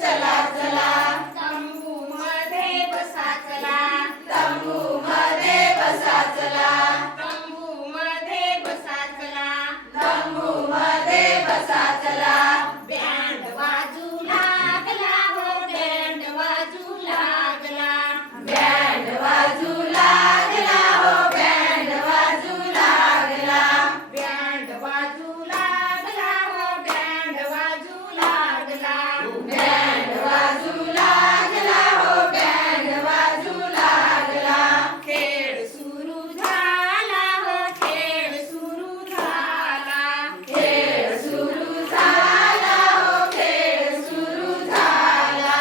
चला चला तंबूमध्ये बसा चला तंबूमध्ये बसा चला तंबूमध्ये बसा चला तंबूमध्ये बसा चला बँड वाजू लागला हो बँड वाजू लागला बँड वाजू लागला हो बँड वाजू लागला बँड वाजू लागला हो बँड वाजू लागला बँड वाजू लागला हो बँड वाजू लागला खेळ सुरू झाला हो खेळ सुरू झाला खेळ सुरू झाला हो खेळ सुरू झाला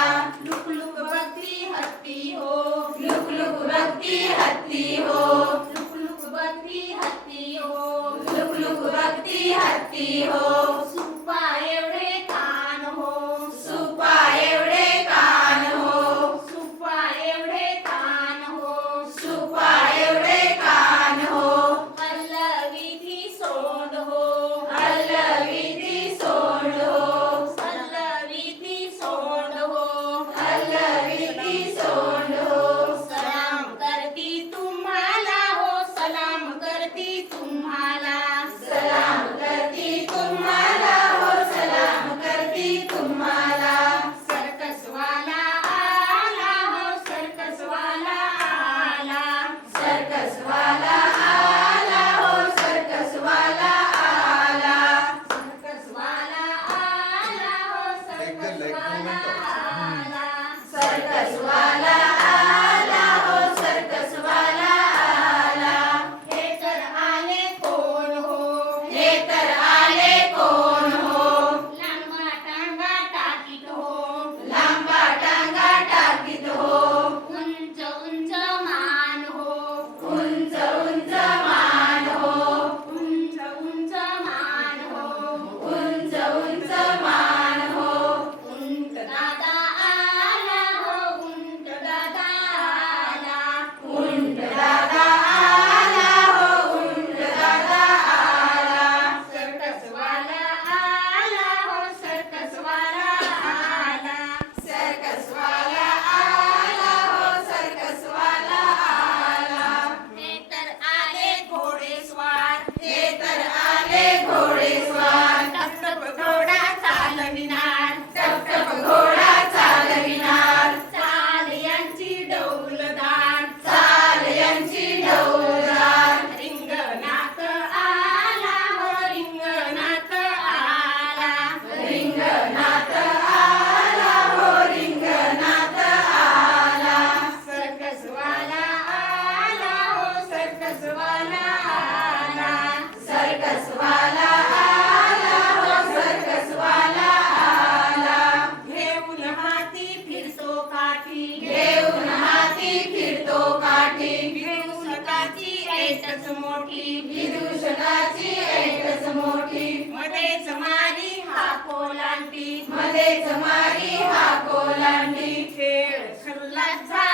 लुकलुक बघती हत्ती हो लुक लुक बघती हत्ती हो लुकलुक बघती हत्ती हो लुक लुक बघती हत्ती हो सुपा एवढे कान हो सुपा एवढे कान हो सुपा एवढे कान हो सुपा एवढे कान हो पल्लवी ती सोंड हो पल्लवी ती सोंड हो पल्लवी ती सोंड हो पल्लवी ती सोंड हो सलाम करती तुम्हाला हो सलाम करती तुम्हाला सलाम करती तुम्हाला हो सलाम करती तुम्हाला सर्कसवाला आला हो सर्कसवाला आला सर्कसवाला आला हो सर्कसवाला आला सर्कसवाला आला हो सर्कसवाला आला सर्कसवाला आला हो सर्कसवाला आला हे तर आले कोण हो हे तर आले कोण हो लांबा टांगा टाकीत हो लांबा टांगा टाकीत हो उंच उंच मान हो उंच उंच मान हो उंच उंच मान हो उंच उंच मान हो उंट दादा आला हो उंट दादा आला उंट दादा आला हो उंट दादा आला सर्कसवाला आला हो सर्कसवाला आला सर्कसवाला आला हो सर्कसवाला आला हे तर आले घोडेस्वार हे तर आले घोडेस्वार टपटप घोडा चालविणार टपटप घोडा चालविणार चाल यांची डौलदार चाल यांची डौलदार रिंगणात आला हो रिंगणात आला रिंगणात आला हो रिंगणात आला सर्कसवाला आला हो सर्कसवाला आला सर्कसवाला आला हो सर्कसवाला आला घेऊन हाती फिरतो काठी घेऊन हाती फिरतो काठी विदूषकाची ऐटच मोठी विदूषकाची ऐटच मोठी मध्येच मारी हा कोलांटी मध्येच मारी हा कोलांटी खेळ खल्लास झाला